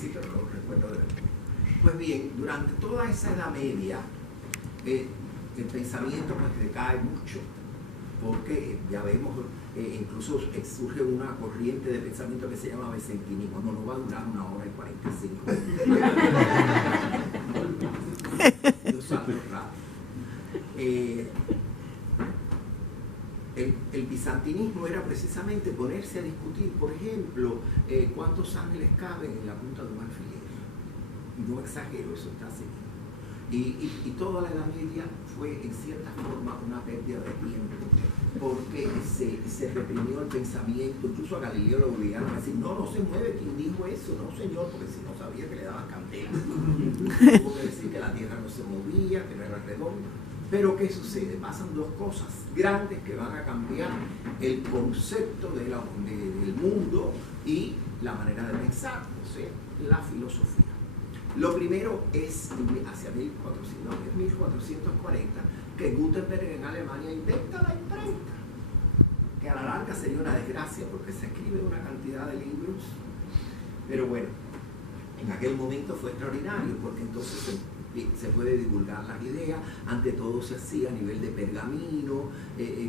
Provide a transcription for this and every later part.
así, pero no recuerdo de memoria. Pues bien, durante toda esa Edad Media, el pensamiento pues decae mucho, porque ya vemos, incluso surge una corriente de pensamiento que se llama vicentinismo. No va a durar 1 hora y 45 yo salto rápido. El bizantinismo era precisamente ponerse a discutir, por ejemplo, cuántos ángeles caben en la punta de un alfiler. No exagero, eso está así. Y toda la Edad Media fue en cierta forma una pérdida de tiempo, porque se reprimió el pensamiento. Incluso a Galileo lo obligaron a decir, no se mueve, ¿quién dijo eso? No, señor, porque si no sabía que le daban candela. Tuvo que decir que la Tierra no se movía, que no era redonda. Pero ¿qué sucede? Pasan 2 cosas grandes que van a cambiar el concepto del mundo y la manera de pensar, o sea, la filosofía. Lo primero es hacia 1440, que Gutenberg en Alemania inventa la imprenta, que a la larga sería una desgracia porque se escribe una cantidad de libros, pero bueno, en aquel momento fue extraordinario porque entonces se puede divulgar las ideas. Ante todo se hacía a nivel de pergamino,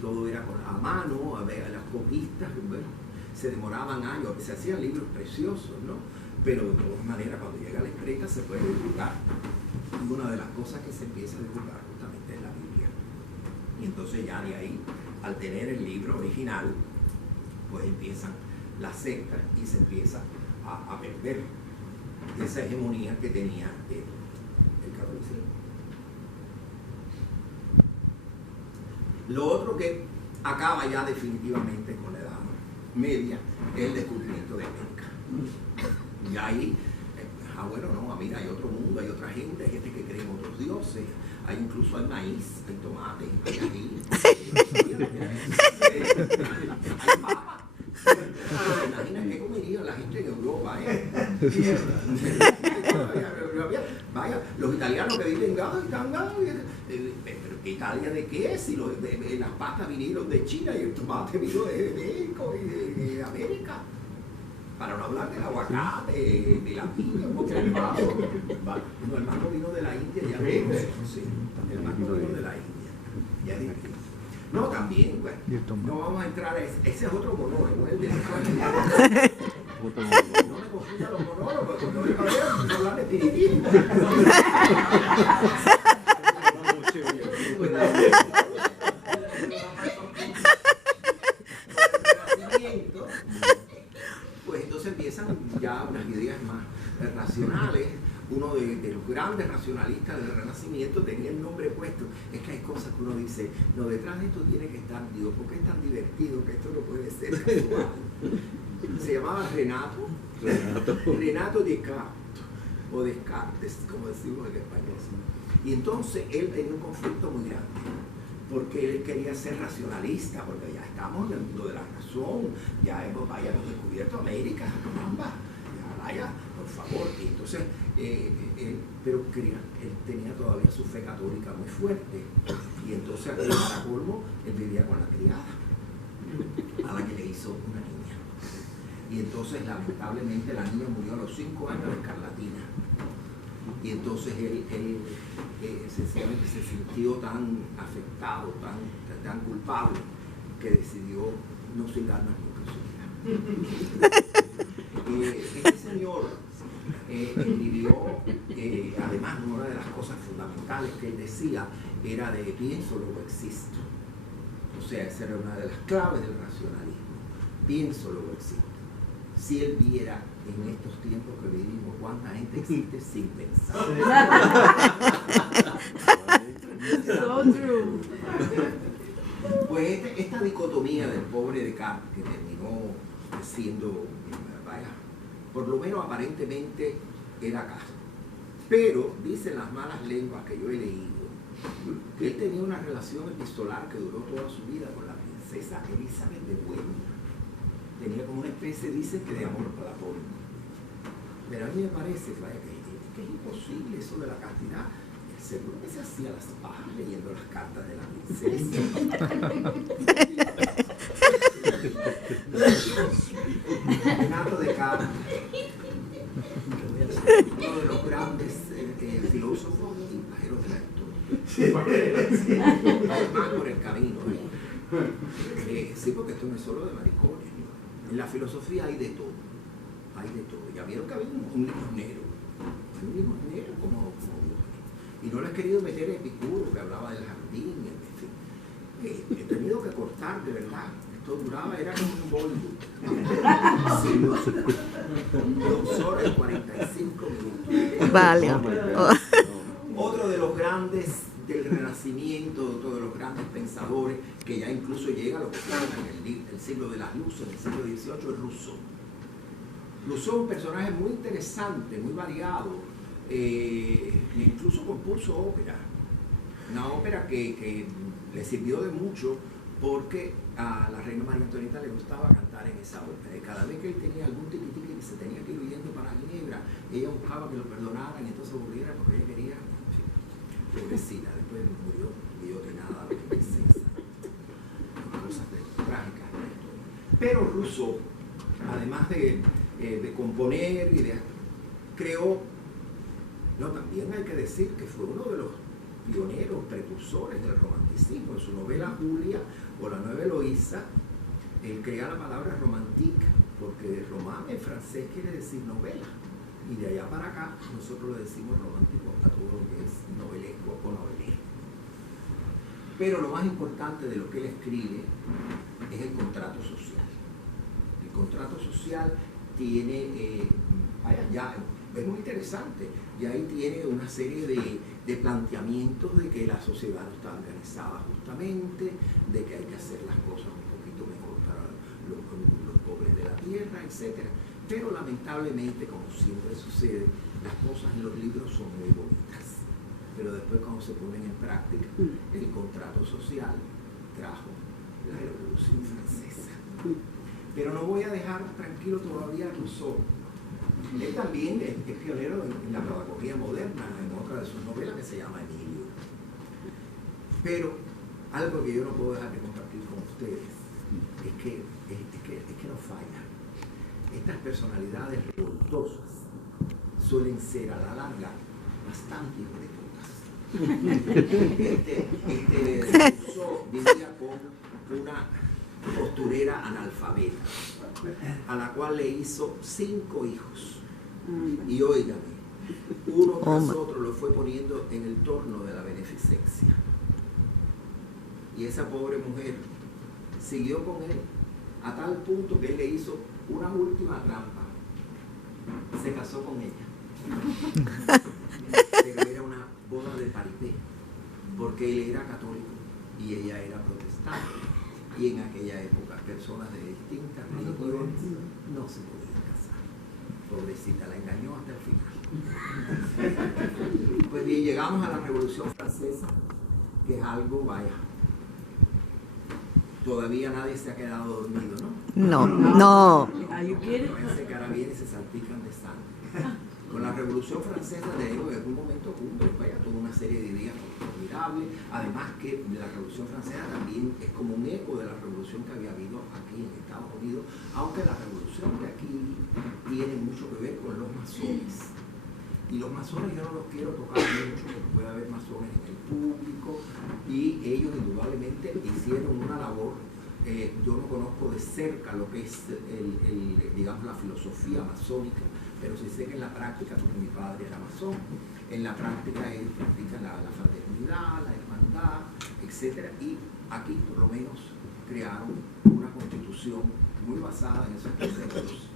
todo era a mano, a ver, las copistas, bueno, se demoraban años, se hacían libros preciosos, ¿no? Pero de todas maneras cuando llega la imprenta se puede divulgar. Y una de las cosas que se empieza a divulgar justamente es la Biblia. Y entonces ya de ahí, al tener el libro original, pues empiezan las sectas y se empieza a perder esa hegemonía que tenía el catolicismo. Lo otro que acaba ya definitivamente con la Edad Media es el descubrimiento de América. Y ahí, bueno, no, mira, hay otro mundo, hay otra gente, hay gente que cree en otros dioses, incluso hay maíz, hay tomate, hay ají, hay papa. Imagina qué comería la gente en Europa, Vaya, los italianos que viven pero ¿Italia de qué es? Si las pastas vinieron de China y el tomate vino de México y de América. Para no hablar del aguacate, de la piña, porque el mango vino de la India, ya vemos, sí, el mango vino de la India, ya dije. No, también, bueno, no vamos a entrar a ese es otro monólogo, el de la historia. No me confunda los monólogos, porque no vamos a hablar de piripiri. Pues entonces empiezan ya unas ideas más racionales. Uno de los grandes racionalistas del Renacimiento tenía el nombre puesto. Es que hay cosas que uno dice, no, detrás de esto tiene que estar Dios, porque es tan divertido que esto no puede ser casual. Se llamaba Renato Descartes, o Descartes, como decimos en español. Y entonces él tenía un conflicto muy grande, porque él quería ser racionalista, porque ya estamos en el mundo de la razón, ya hemos descubierto América, caramba, ya vaya, por favor. Y entonces, pero él tenía todavía su fe católica muy fuerte, y entonces para colmo, él vivía con la criada, a la que le hizo una niña. Y entonces, lamentablemente, la niña murió a los 5 años de escarlatina. Y entonces él sencillamente se sintió tan afectado, tan culpable, que decidió no cingar más nunca su vida. Este señor vivió, además, una de las cosas fundamentales que él decía era de pienso, luego existo. O sea, esa era una de las claves del racionalismo. Pienso, luego existo. Si él viera en estos tiempos que vivimos cuánta gente existe sin pensar. So true. Pues esta dicotomía del pobre Descartes, que terminó siendo, vaya, por lo menos aparentemente era caso. Pero dicen las malas lenguas que yo he leído que él tenía una relación epistolar que duró toda su vida con la princesa Elizabeth de Bohemia. Tenía como una especie, dicen, que de amor platónico. Pero a mí me parece, que es imposible eso de la castidad. Seguro que se hacía las pajas leyendo las cartas de la princesa. Renato Descartes. uno de los grandes filósofos y pajeros de la historia. Además por el camino. Sí, porque esto no es solo de maricones. En la filosofía hay de todo. Hay de todo. Ya vieron que había un limosnero. Hay un limosnero como Dios. Y no le he querido meter a Epicuro, que hablaba del jardín, en fin. He tenido que cortar, de verdad. Esto duraba, era como un boldo. Sí, 2 horas y 45 minutos. Vale. Otro de los grandes del Renacimiento, otro de los grandes pensadores, que ya incluso llega a lo que se llama en el siglo de las luces, en el siglo XVIII, es Rousseau. Rousseau es un personaje muy interesante, muy variado, incluso compuso ópera. Una ópera que le sirvió de mucho porque a la reina María Antonieta le gustaba cantar en esa ópera. Y cada vez que él tenía algún tiquitiqui que se tenía que ir huyendo para Ginebra, ella buscaba que lo perdonaran y entonces volviera porque ella quería. Pobrecita, después murió guillotinada, lo que princesa. Cosas trágicas de la historia. Pero Rousseau, además de componer y de creó, también hay que decir que fue uno de los pioneros, precursores del romanticismo. En su novela Julia o la Nueva Eloísa, él crea la palabra romantique, porque roman en francés quiere decir novela. Y de allá para acá nosotros le decimos romántico a todo lo que es novelesco o novelesco. Pero lo más importante de lo que él escribe es el contrato social. El contrato social tiene, ya es muy interesante, ya ahí tiene una serie de planteamientos de que la sociedad no está organizada justamente, de que hay que hacer las cosas un poquito mejor para los pobres de la tierra, etc. Pero lamentablemente, como siempre sucede, las cosas en los libros son muy bonitas. Pero después cuando se ponen en práctica, el contrato social trajo la Revolución Francesa. Pero no voy a dejar tranquilo todavía a Rousseau. Él también es pionero en la pedagogía moderna, en otra de sus novelas que se llama Emilio. Pero algo que yo no puedo dejar de compartir con ustedes es que no falla. Estas personalidades revoltosas suelen ser a la larga bastante hijoputas. Rousseau vivía con una costurera analfabeta, a la cual le hizo 5 hijos. Y óigame, uno tras otro lo fue poniendo en el torno de la beneficencia. Y esa pobre mujer siguió con él a tal punto que él le hizo una última trampa. Se casó con ella. Pero era una boda de parité, porque él era católico y ella era protestante. Y en aquella época personas de distintas religiones no se podían casar. Pobrecita, la engañó hasta el final. Pues bien, llegamos a la Revolución Francesa, que es algo, vaya, todavía nadie se ha quedado dormido, ¿no? No. Ese cara viene y se salpican de sangre. Con la Revolución Francesa, te digo, en algún momento vaya, tuvo una serie de ideas formidables. Además que la Revolución Francesa también es como un eco de la revolución que había habido aquí en Estados Unidos, aunque la revolución de aquí tiene mucho que ver con los masones. Y los masones yo no los quiero tocar mucho porque puede haber masones en el público y ellos indudablemente hicieron una labor. Yo no conozco de cerca lo que es digamos, la filosofía masónica, pero sí sé que en la práctica, porque mi padre era masón, en la práctica ellos practican la fraternidad, la hermandad, etc. Y aquí por lo menos crearon una constitución muy basada en esos conceptos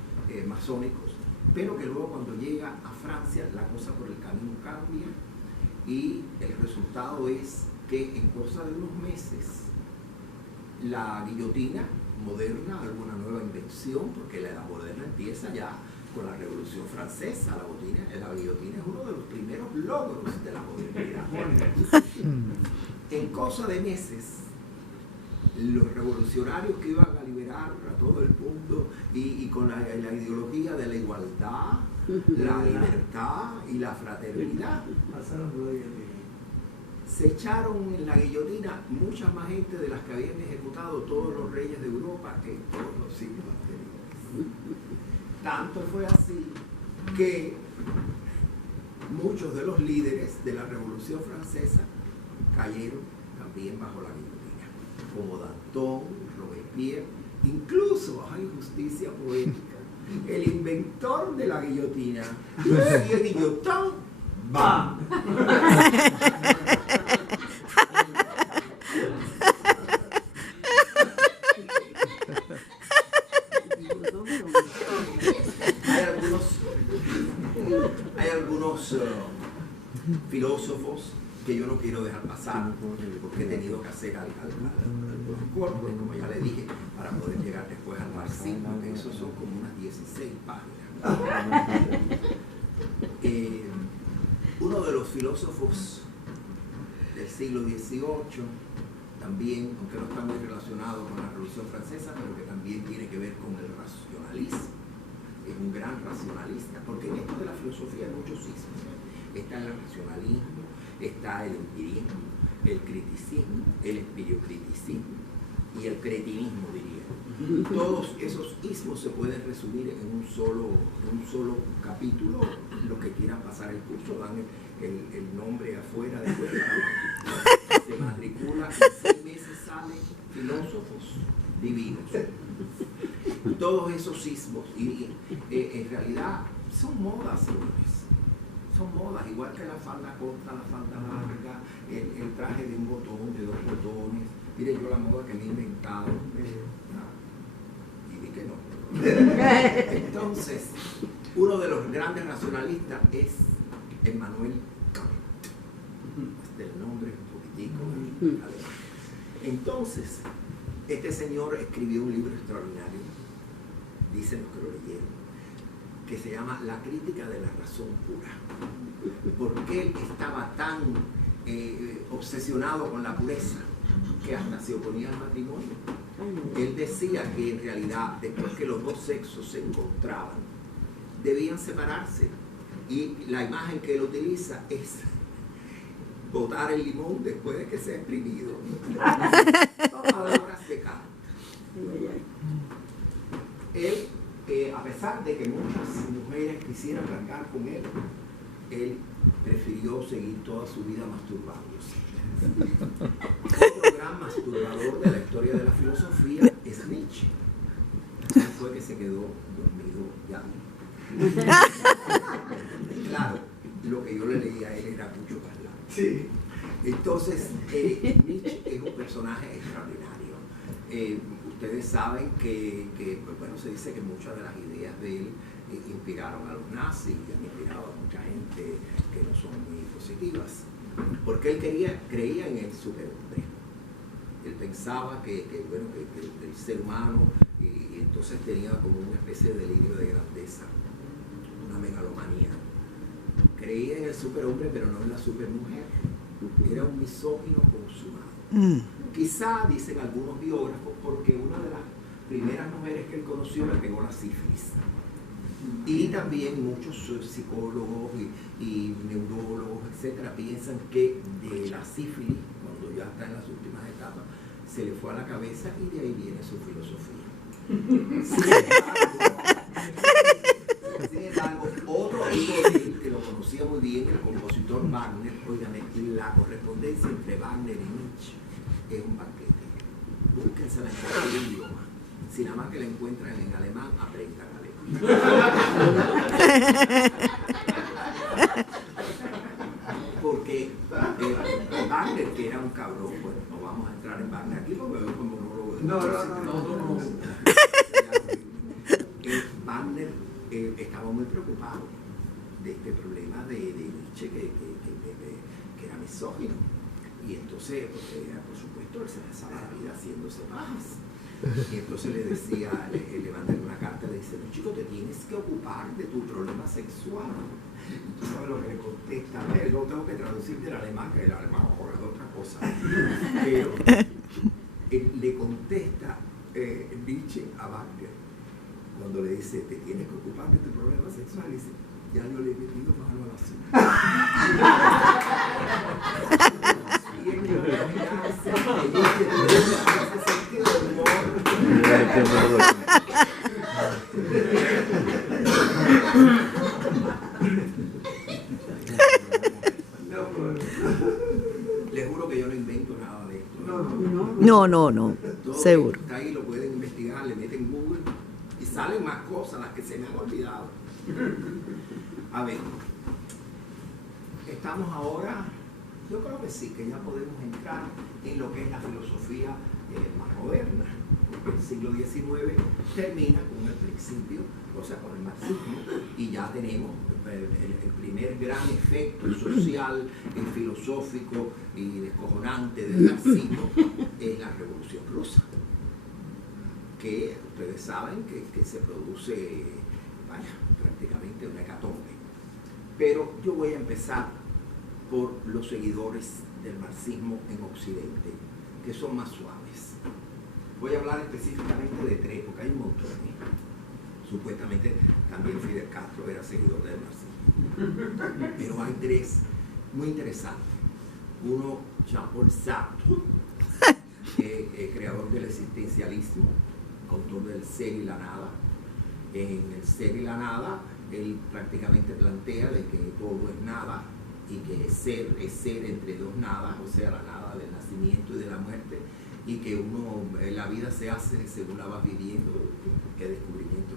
masónicos, pero que luego cuando llega a Francia la cosa por el camino cambia y el resultado es que en cosa de unos meses la guillotina moderna, alguna nueva invención, porque la edad moderna empieza ya con la Revolución Francesa. La guillotina es uno de los primeros logros de la modernidad. En cosa de meses, los revolucionarios que iban a liberar a todo el mundo y con la ideología de la igualdad, la libertad y la fraternidad, se echaron en la guillotina mucha más gente de las que habían ejecutado todos los reyes de Europa en todos los siglos anteriores. Tanto fue así que muchos de los líderes de la Revolución Francesa cayeron también bajo la guillotina, como Danton, Robespierre, incluso, hay justicia poética, el inventor de la guillotina, Monsieur Guillotin, ¡bam! Hay algunos filósofos que yo no quiero dejar pasar porque he tenido que hacer algunos cortes, como ya le dije, para poder llegar después al marxismo, que esos son como unas 16 páginas. Uno de los filósofos del siglo XVIII, también, aunque no está muy relacionado con la Revolución Francesa, pero que también tiene que ver con el racionalismo, es un gran racionalista, porque en esto de la filosofía hay muchos sismos. Está el racionalismo, está el empirismo, el criticismo, el espiriocriticismo y el cretinismo, diría. Todos esos ismos se pueden resumir en un solo capítulo. Los que quieran pasar el curso dan el nombre afuera de se matricula, en 6 meses salen filósofos divinos. Todos esos ismos, y en realidad son modas, señores. Son modas, igual que la falda corta, la falda larga, el traje de un botón, de 2 botones. Mire, yo la moda que me he inventado, y di que no. Entonces, uno de los grandes racionalistas es Emmanuel Kant. El nombre es un poquitico. Entonces, este señor escribió un libro extraordinario, dicen los que lo leyeron, que se llama La crítica de la razón pura. Porque él estaba tan obsesionado con la pureza que hasta se oponía al matrimonio. Él decía que en realidad, después que los dos sexos se encontraban, debían separarse. Y la imagen que él utiliza es botar el limón después de que se ha exprimido. Palabras de Kant. Él, a pesar de que muchas mujeres quisieran arrancar con él prefirió seguir toda su vida masturbándose. Otro gran masturbador de la historia de la filosofía es Nietzsche. Él fue que se quedó dormido ya. Claro, lo que yo le leí a él era mucho más largo. Sí. Entonces, Nietzsche es un personaje extraordinario. Ustedes saben que pues bueno, se dice que muchas de las ideas de él inspiraron a los nazis y han inspirado a mucha gente que no son muy positivas, porque él creía en el superhombre. Él pensaba que el ser humano, y entonces tenía como una especie de delirio de grandeza, una megalomanía. Creía en el superhombre, pero no en la supermujer. Era un misógino consumado. Quizá, dicen algunos biógrafos, porque una de las primeras mujeres que él conoció le pegó la sífilis. Y también muchos psicólogos y neurólogos, etcétera, piensan que de la sífilis, cuando ya está en las últimas etapas, se le fue a la cabeza y de ahí viene su filosofía. Sin embargo, otro amigo de él, que lo conocía muy bien, el compositor Wagner, óigame, la correspondencia entre Wagner y Nietzsche es un banquete. Búsquensela en cualquier idioma. Si nada más que la encuentran en alemán, aprendan alemán. Porque Wagner, que era un cabrón, bueno, no vamos a entrar en Wagner aquí porque veo como no. Wagner estaba muy preocupado de este problema de Nietzsche que era misógino. Y entonces, por supuesto, él se pasaba la vida haciéndose pajas. Y entonces le decía, le mandé una carta, le dice, no, chico, te tienes que ocupar de tu problema sexual. Tú sabes lo que le contesta, lo tengo que traducir del alemán, que el alemán ahora es otra cosa. Pero le contesta Nietzsche a Wagner, cuando le dice, te tienes que ocupar de tu problema sexual, y dice, ya no le he metido mano a la No, Todo seguro. está ahí, lo pueden investigar, le meten Google y salen más cosas, las que se me han olvidado. A ver, estamos ahora, yo creo que sí, que ya podemos entrar en lo que es la filosofía más moderna. El siglo XIX termina con el principio, o sea, con el marxismo, y ya tenemos el primer gran efecto social, filosófico y descojonante del marxismo es la Revolución Rusa, que ustedes saben que se produce, vaya, prácticamente una hecatombe. Pero yo voy a empezar por los seguidores del marxismo en Occidente, que son más suaves. Voy a hablar específicamente de tres, porque hay un montón. Supuestamente también Fidel Castro era seguidor del marxismo. Pero hay tres muy interesantes. Uno, Jean-Paul Sartre, creador del existencialismo, autor del Ser y la Nada. En el Ser y la Nada, él prácticamente plantea de que todo es nada y que ser es ser entre dos nadas, o sea, la nada del nacimiento y de la muerte, y que la vida se hace según la vas viviendo. Qué descubrimiento.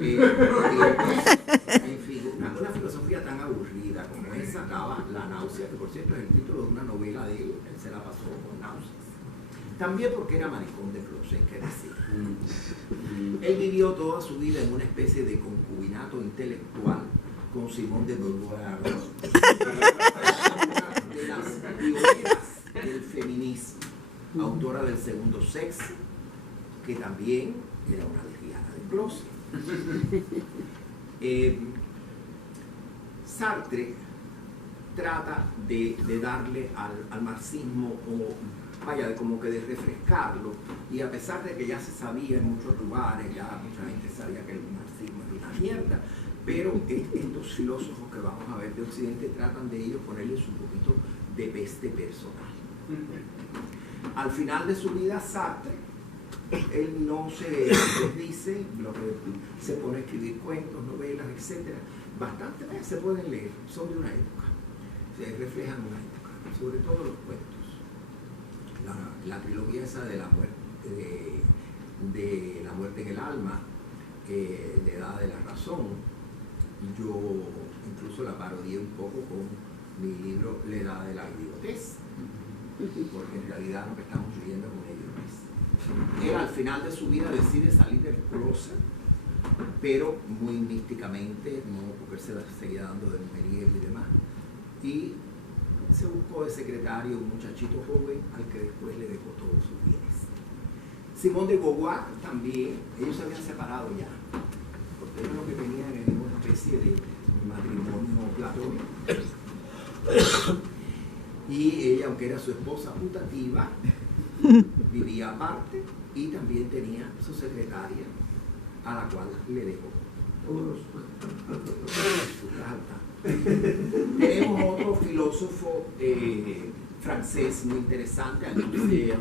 En fin, una filosofía tan aburrida como esa daba La náusea, que por cierto es el título de una novela de él se la pasó con náuseas. También porque era maricón de closet, que decir. Él vivió toda su vida en una especie de concubinato intelectual con Simone de Beauvoir, de las pioneras del feminismo, autora del Segundo Sexo, que también era una lesbiana de closet. Sartre trata de darle al marxismo, vaya, como que de refrescarlo, y a pesar de que ya se sabía en muchos lugares, ya mucha gente sabía que el marxismo es una mierda, pero estos filósofos que vamos a ver de Occidente tratan de ellos ponerles un poquito de peste personal. Al final de su vida, Sartre, él no se desdice, lo que se pone a escribir cuentos, novelas, etc. Bastante se pueden leer, son de una época, se reflejan una época, sobre todo los cuentos. La trilogía esa de la muerte en el alma, de Edad de la Razón, yo incluso la parodié un poco con mi libro La Edad de la Idiotez, porque en realidad lo que estamos viviendo con ellos es. Él al final de su vida decide salir del closet, pero muy místicamente, no porque él se la seguía dando de mujeriego y demás, y se buscó de secretario un muchachito joven al que después le dejó todos sus bienes. Simone de Beauvoir también, ellos se habían separado ya, porque ellos lo que tenían era una especie de matrimonio platónico. Y ella, aunque era su esposa putativa, vivía aparte y también tenía su secretaria, a la cual le dejó todos sus cartas. Tenemos otro filósofo francés muy interesante, Althusser,